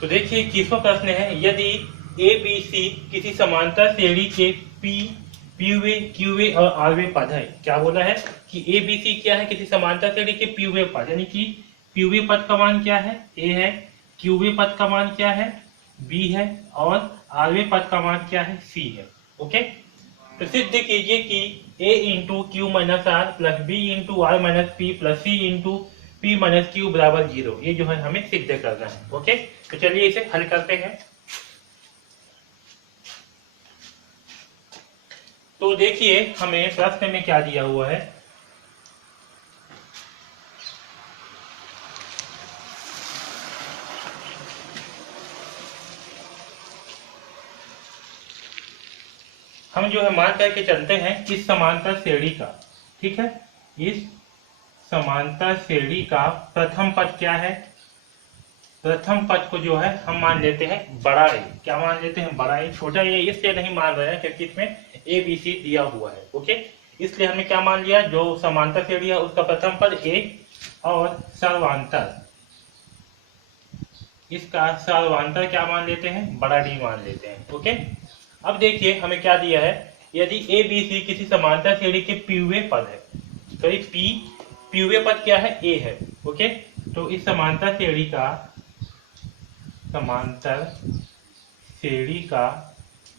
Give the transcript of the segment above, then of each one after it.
तो देखिए 21वां प्रश्न है, यदि ए बी सी किसी समांतर श्रेणी के पी पीवे क्यूवे और आरवे पद है। क्या बोला है कि ए बी सी क्या है, किसी समांतर श्रेणी के पीवे पद, यानी कि पीवे पद का मान क्या है, ए है, क्यूवे पद का मान क्या है, बी है, और आरवे पद का मान क्या है, सी है। ओके, तो सिद्ध कीजिए कि a into Q minus R plus B into R minus P plus C into P minus Q बराबर 0। ये जो है हमें सिद्ध करना है। ओके, तो चलिए इसे हल करते हैं। तो देखिए हमें प्रश्न में क्या दिया हुआ है। हम जो है मान करके चलते हैं इस समांतर श्रेणी का, ठीक है, इस समांतर श्रेणी का प्रथम पद क्या है, प्रथम पद को जो है हम मान लेते हैं बड़ा ए। क्या मान लेते हैं, बड़ा ए। छोटा ए इसलिए नहीं मान रहे हैं क्योंकि इसमें ए बी सी दिया हुआ है। ओके, इसलिए हमने क्या मान लिया, जो समांतर श्रेणी है उसका प्रथम पद ए और सर्वांतर, इसका सर्वांतर क्या मान लेते हैं, बड़ा डी मान लेते हैं। ओके, अब देखिए हमें क्या दिया है, यदि ए बी सी किसी समांतर श्रेणी के पीवे पद है, तो ये पीवे पद क्या है, ए है। ओके, तो इस समांतर श्रेणी का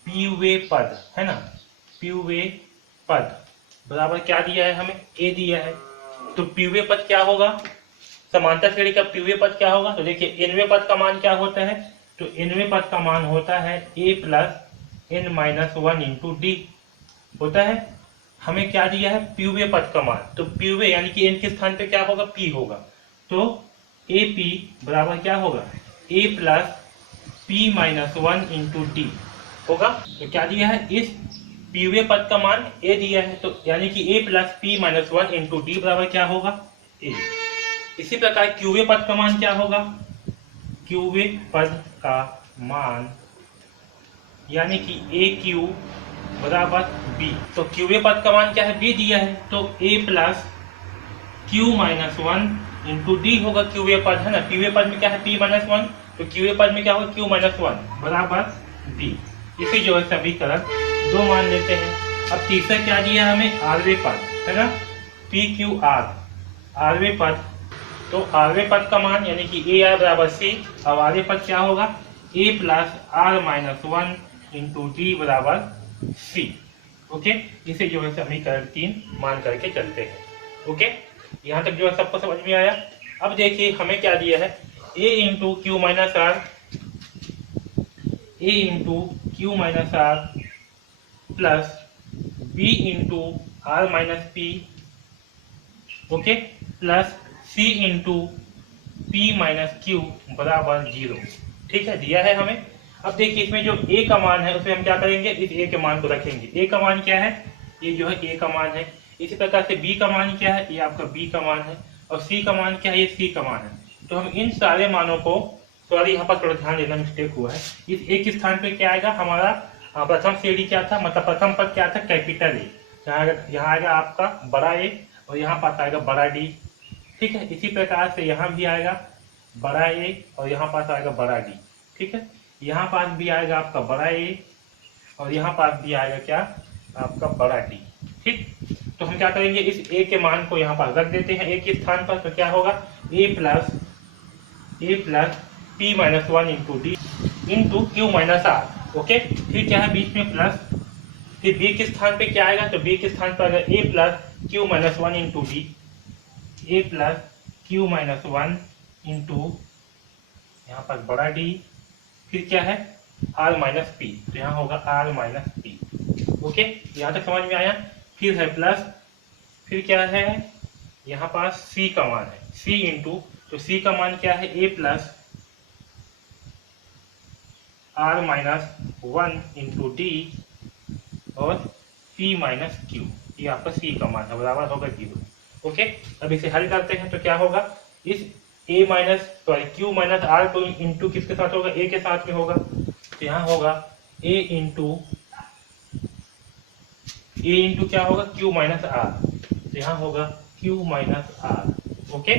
पीवे पद है ना, पीवे पद बराबर क्या दिया है हमें, ए दिया है। तो पीवे पद क्या होगा, समांतर श्रेणी का पीवे पद क्या होगा, तो देखिए एनवे पद का मान क्या होता है, तो एनवे पद का मान होता है A plus n minus 1 into D होता है। हमें क्या दिया है, पीवे पद का मान, तो पीवे यानी कि n के स्थान पे क्या होगा, p होगा, तो ए पी बराबर क्या होगा, a plus P minus 1 into D होगा। तो क्या दिया है, इस पीवे पद का मान a दिया है, तो यानी कि a plus P minus 1 into D बराबर क्या होगा, a। इसी प्रकार क्यूवे पद का मान क्या होगा, क्यूवे पद का मान यानी कि ए क्यू बराबर बी। तो क्यूवे पद का मान क्या है, बी दिया है, तो A plus Q minus 1 into D होगा। क्यूवे पद है ना, पीवे पद में क्या है, पी माइनस 1, तो क्यूवे पद में क्या होगा, क्यू माइनस 1 बराबर बी। इसे जो है समीकरण 2 मान लेते हैं। अब तीसरा क्या दिया है हमें, आरवे पद है ना, पी क्यू आर आरवे पद, तो आरवे पद का मान यानी कि ए आर बराबर सी। अब आरवे पद क्या होगा, A plus R minus 1 into D बराबर सी। ओके, इसे जो है समीकरण 3 मान करके चलते हैं। ओके, यहाँ तक जो है सबको समझ में आया। अब देखिए हमें क्या दिया है, a into Q minus R, A into Q minus R plus B into R minus P, okay, plus C into P minus Q बराबर 0। ठीक है, दिया है हमें। अब देखिए इसमें जो a का मान है उसमें हम क्या करेंगे, इस a के मान को रखेंगे। a का मान क्या है, ये जो है a का मान है। इसी प्रकार से b का मान क्या है, ये आपका b का मान है, और c का मान क्या है, ये c का मान है। तो हम इन सारे मानों को, सॉरी यहाँ पर थोड़ा ध्यान देना, मिस्टेक हुआ है। इस a के स्थान पे क्या आएगा, हमारा प्रथम श्रेणी क्या था, मतलब प्रथम पद क्या था, कैपिटल ए। यहाँ आएगा आपका बड़ा ए और यहाँ पास आएगा बड़ा डी। ठीक है, इसी प्रकार से यहाँ भी आएगा बड़ा ए और यहाँ पास आएगा बड़ा डी। ठीक है, यहाँ पास भी आएगा आपका बड़ा ए और यहाँ पास भी आएगा क्या, आपका बड़ा डी। ठीक, तो हम क्या करेंगे, इस ए के मान को यहाँ पर रख देते हैं ए के स्थान पर। तो क्या होगा, A plus P minus 1 into D into Q minus R. Okay, फिर क्या है बीच में प्लस, फिर बी के स्थान पे क्या आएगा, तो बी के स्थान पर आएगा A plus Q minus 1 into D, A plus Q minus 1 into यहाँ पर बड़ा डी, फिर क्या है आर माइनस पी, तो यहाँ होगा आर माइनस पी। ओके, यहाँ तक समझ में आया। फिर है प्लस, फिर क्या है, यहाँ पास सी का मान है, सी इंटू, तो सी का मान क्या है, A plus R minus 1 into D और पी माइनस क्यू, ये आपका सी का मान है, बराबर होगा 0। ओके, अब इसे हल करते हैं तो क्या होगा, इस A minus sorry Q minus R को इंटू किसके साथ होगा, ए के साथ में होगा, तो यहाँ होगा ए इंटू क्या होगा, क्यू माइनस आर, तो यहाँ होगा क्यू माइनस आर। ओके,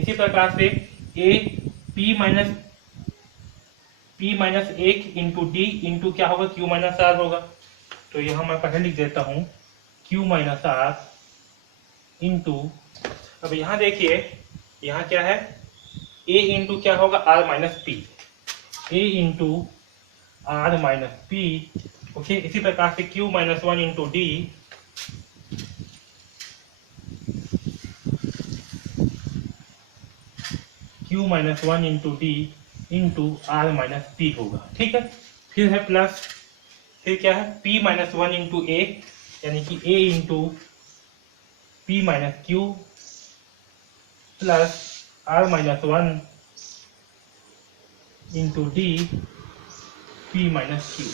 इसी प्रकार से A P minus P minus 1 into D into क्या होगा, Q माइनस आर होगा। तो यहाँ मैं पहले लिख देता हूँ Q माइनस आर इंटू, अब यहाँ देखिए यहाँ क्या है, A इंटू क्या होगा, R minus P, A into R minus P. Okay, इसी प्रकार से Q minus 1 into D Q minus 1 into D into R minus P होगा। ठीक है, फिर है प्लस, फिर क्या है P माइनस 1 इंटू ए, यानी कि A into P minus Q plus R minus 1 into D P minus Q.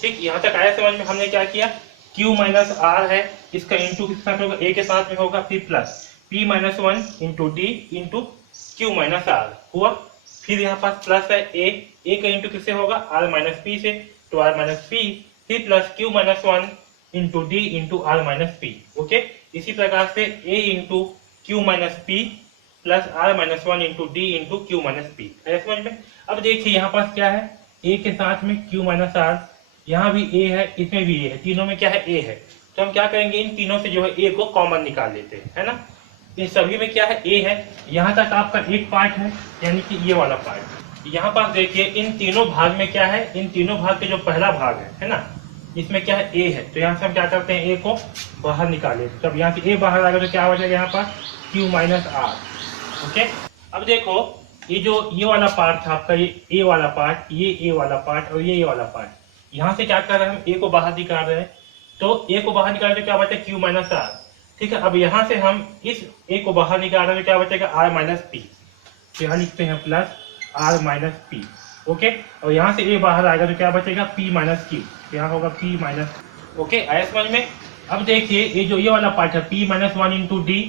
ठीक, यहाँ तक आया समझ में। हमने क्या किया, Q माइनस आर है, इसका इंटू किसके साथ होगा, A के साथ में होगा, फिर plus P minus 1 into D into Q minus R हुआ। फिर यहाँ पास प्लस है A का इंटू किससे होगा, R माइनस पी से, तो R माइनस पी, फिर plus Q minus 1 into D into R minus P. Okay, इसी प्रकार से A into Q minus P plus R minus 1 into D into Q minus P. है समझ में। अब देखिए यहाँ पास क्या है, A के साथ में Q माइनस R, यहाँ भी A है, इसमें भी A है, तीनों में क्या है, A है। तो हम क्या करेंगे, इन तीनों से जो है A को कॉमन निकाल लेते हैं, है ना। इन सभी में क्या है, A है। यहाँ तक आपका एक पार्ट है, यानी कि ये वाला पार्ट। यहाँ पास देखिए इन तीनों भाग में क्या है, इन तीनों भाग के जो पहला भाग है ना, इसमें क्या है, A है। तो यहाँ से हम क्या करते हैं, A को बाहर निकाले। जब यहाँ से A बाहर आएगा तो क्या बचेगा यहाँ पर, Q माइनस R। ओके, अब देखो ये जो ये वाला पार्ट था आपका, ये A वाला पार्ट, ये A वाला पार्ट और ये A वाला पार्ट, यहाँ से क्या कर रहे हैं, हम A को बाहर निकाल रहे हैं। तो A को बाहर निकाले तो क्या बचेगा, Q माइनस R। ठीक है, अब यहाँ से हम इस A को बाहर निकाल रहे हैं तो क्या बचेगा, R माइनस पी। तो यहाँ लिखते हैं plus R minus P. Okay, और यहाँ से A बाहर आएगा तो क्या बचेगा, P माइनस Q। यहाँ होगा P माइनस। ओके, आया समझ में। अब देखिए ये जो ये वाला पार्ट है, P minus 1 into D,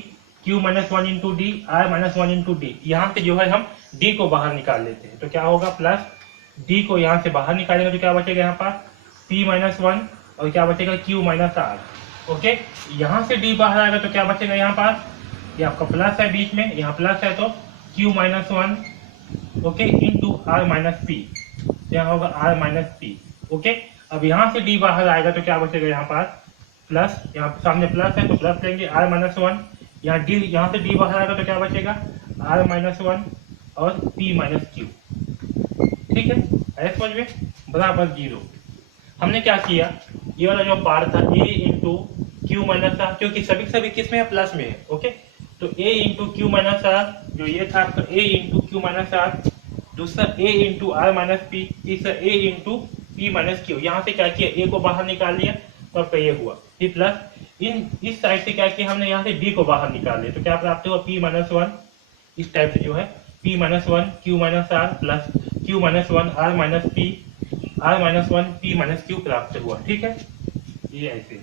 Q minus 1 into D, R minus 1 into D, यहाँ से जो है हम D को बाहर निकाल लेते हैं। तो क्या होगा, प्लस D को यहाँ से बाहर निकालेंगे तो क्या बचेगा यहाँ पर, P माइनस 1 और क्या बचेगा, Q माइनस R। ओके, यहाँ से D बाहर आएगा तो क्या बचेगा यहाँ पर, ये आपका प्लस है बीच में, यहाँ प्लस है तो Q minus 1 okay into R minus P, यहाँ होगा R माइनस पी। ओके, अब यहाँ से D बाहर आएगा तो क्या बचेगा यहाँ पर, प्लस, यहाँ सामने प्लस है तो प्लस लेंगे, R माइनस 1, यहाँ D, यहाँ से D बाहर आएगा तो क्या बचेगा, R माइनस 1 और P माइनस क्यू। ठीक है, ऐसे समझ में, बराबर 0। हमने क्या किया, ये वाला जो पार्ट था A into Q minus R, क्योंकि सभी किस में है, प्लस में है। ओके, तो A into Q minus R, जो ये था आपका A into Q minus R, दूसरा A into R minus P, तीसरा A into P minus Q. यहाँ से क्या किया, A को बाहर निकाल लिया तो आपका ये हुआ। फिर प्लस इस साइड से क्या किया हमने, यहाँ से D को बाहर निकाल लिया तो क्या प्राप्त हुआ, P माइनस 1। इस टाइप से जो है P minus 1 Q minus R plus Q minus 1 R minus P, R minus 1 P minus Q प्राप्त हुआ। ठीक है, ये ऐसे।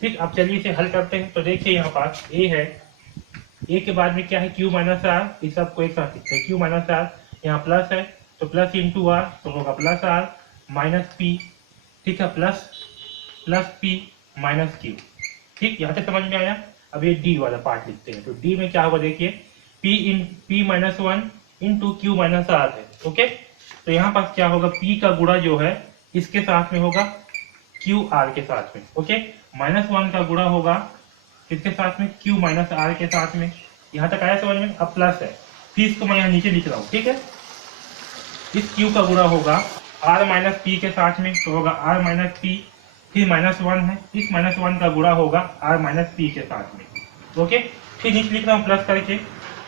ठीक, अब चलिए इसे हल करते हैं। तो देखिए यहाँ पास A है, A के बाद में क्या है, Q माइनस आर, इस सबको एक साथ लिखते हैं, Q माइनस आर, यहाँ प्लस है तो प्लस इंटू आर तो होगा प्लस आर माइनस पी। ठीक है, प्लस पी माइनस क्यू। ठीक, यहाँ तक समझ में आया। अब ये D वाला पार्ट लिखते हैं। तो D में क्या होगा, देखिए P minus 1 into Q minus R है। ओके, तो यहाँ पास क्या होगा, P का गुणा जो है इसके साथ में होगा क्यू आर के साथ में। ओके, माइनस 1 का गुणा होगा किसके साथ में, क्यू माइनस आर के साथ में। यहाँ तक आया समझ में। अब प्लस है, फिर इसको मैं यहाँ नीचे लिख रहा हूँ। ठीक है, इस क्यू का गुणा होगा आर माइनस पी के साथ में तो होगा आर माइनस पी, फिर माइनस 1 है, इस माइनस 1 का गुणा होगा आर माइनस पी के साथ में। ओके, फिर नीचे लिख रहा हूँ प्लस करके।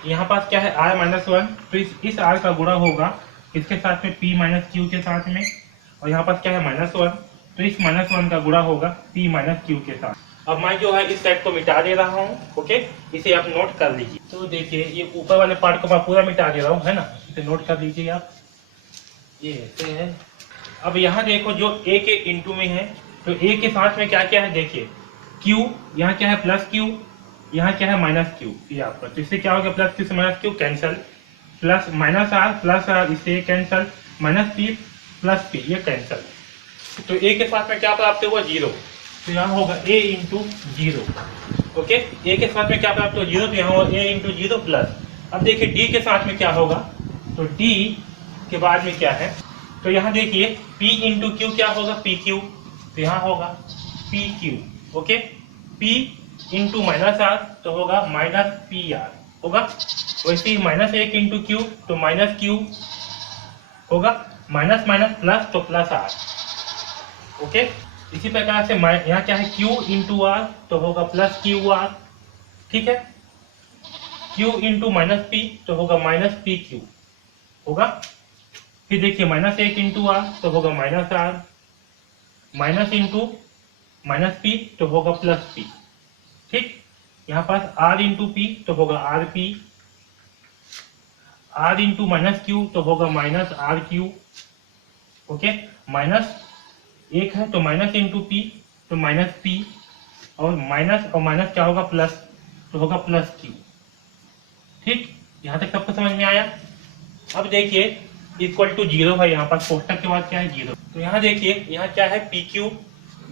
यहाँ पास क्या है, आर माइनस 1, तो इस आर का गुणा होगा इसके साथ में पी माइनस क्यू के साथ में, और यहाँ पास क्या है माइनस 1, तो इस माइनस 1 का गुणा होगा पी माइनस क्यू के साथ। अब मैं जो है इस सेट को मिटा दे रहा हूँ। ओके, इसे आप नोट कर लीजिए। तो देखिए ये ऊपर वाले पार्ट को मैं पूरा मिटा दे रहा हूँ, है ना, इसे नोट कर लीजिए आप। ये ऐसे है। अब यहाँ देखो जो A के इंटू में है, तो A के साथ में क्या क्या है, देखिए Q, यहाँ क्या है प्लस Q, यहाँ क्या है माइनस Q, ये आपका। तो इससे क्या हो गया, प्लस Q से minus Q cancel, plus minus R plus R, इससे cancel, minus P plus P, ये कैंसल। तो A के साथ में क्या प्राप्त हुआ, 0। तो यहाँ होगा A इंटू 0। ओके, A के साथ में क्या प्राप्त हुआ, 0, तो यहाँ होगा A इंटू 0 प्लस। अब देखिए D के साथ में क्या होगा, तो D के बाद में क्या है, तो यहाँ देखिए P इंटू क्यू क्या होगा, पी क्यू, तो यहाँ होगा P Q. Okay, P into minus R तो होगा माइनस पी आर होगा। वैसे ही माइनस एक इंटू क्यू तो माइनस क्यू होगा, माइनस माइनस प्लस तो प्लस आर। ओके, इसी प्रकार से यहाँ क्या है, Q इंटू आर तो होगा प्लस क्यू आर। ठीक है, Q इंटू माइनस पी तो होगा माइनस पी क्यू होगा। फिर देखिए माइनस एक इंटू आर तो होगा minus R, minus into minus P तो होगा प्लस पी। ठीक, यहाँ पास आर इंटू पी तो होगा R P, R into minus Q तो होगा minus R Q. Okay, minus एक है तो माइनस इंटू पी तो माइनस पी, और माइनस क्या होगा, प्लस, तो होगा प्लस क्यू। ठीक, यहाँ तक सबको समझ में आया। अब देखिए इक्वल टू जीरो है, यहाँ पास कोष्टक के बाद क्या है, जीरो। तो यहाँ देखिए यहाँ क्या है, पी क्यू,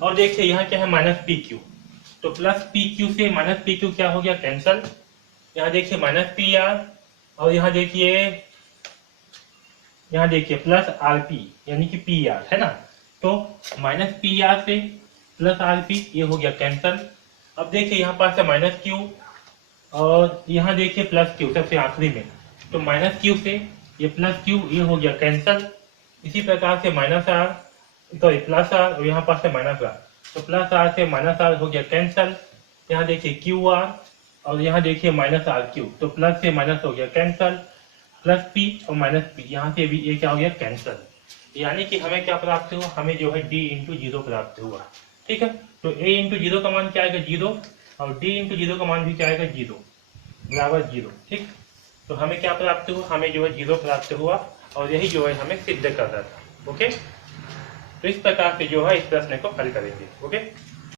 और देखिए यहाँ क्या है, माइनस पी क्यू। तो प्लस पी क्यू से माइनस पी क्यू क्या हो गया, कैंसल। यहाँ देखिए माइनस पी आर, और यहाँ देखिए प्लस आर पी यानी कि पी आर है ना। तो माइनस पी आर से प्लस आर पी ये हो गया कैंसल। अब देखिए यहाँ पास है माइनस क्यू, और यहाँ देखिए प्लस क्यू सबसे आखिरी में, तो माइनस क्यू से ये प्लस क्यू ये हो गया कैंसल। इसी प्रकार से minus R, sorry plus R, और यहाँ पास है माइनस आर, तो प्लस आर से माइनस आर हो गया कैंसल। यहाँ देखिए क्यू आर, और यहाँ देखिए माइनस आर क्यू, तो प्लस से माइनस हो गया कैंसल, प्लस पी और माइनस पी, यहाँ से भी ये क्या हो गया, कैंसल। यानी कि हमें क्या प्राप्त हुआ, हमें जो है डी इंटू जीरो प्राप्त हुआ। ठीक है, तो ए इंटू जीरो का मान क्या आएगा, जीरो, और डी इंटू जीरो का मान भी क्या आएगा, जीरो, बराबर जीरो। ठीक, तो हमें क्या प्राप्त हुआ, हमें जो है जीरो प्राप्त हुआ, और यही जो है हमें सिद्ध करना था। ओके, तो इस प्रकार से जो है इस प्रश्न को हल करेंगे। ओके।